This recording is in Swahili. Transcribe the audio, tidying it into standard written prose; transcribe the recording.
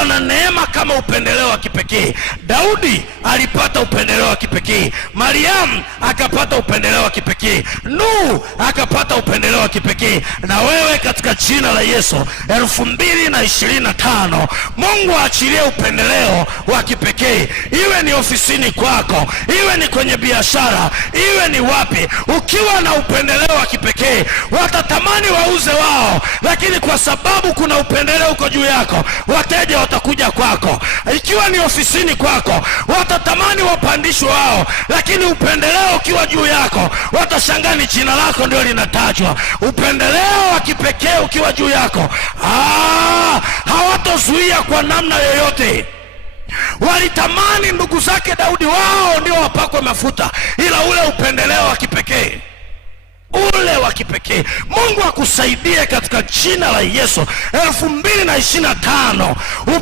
kuwa na neema kama upendeleo wa kipekee. Daudi alipata upendeleo wa kipekee, Mariamu akapata upendeleo wa kipekee, Nuhu akapata upendeleo wa kipekee. Na wewe katika jina la Yesu 2025 Mungu aachilie upendeleo wa kipekee, iwe ni ofisini kwako, iwe ni kwenye biashara, iwe ni wapi. Ukiwa na upendeleo wa kipekee, watatamani wauze wao, lakini kwa sababu kuna upendeleo uko juu yako, wateja watakuja kwako. Ikiwa ni ofisini kwako, watatamani wapandishwe wao, lakini upendeleo ukiwa juu yako, watashangaa ni jina lako ndio linatajwa. Upendeleo wa kipekee ukiwa juu yako, hawatozuia kwa namna yoyote. Walitamani ndugu zake Daudi wao ndio wapakwe mafuta, ila ule upendeleo wa kipekee, ule wa kipekee. Mungu akusaidie katika jina la Yesu 2025.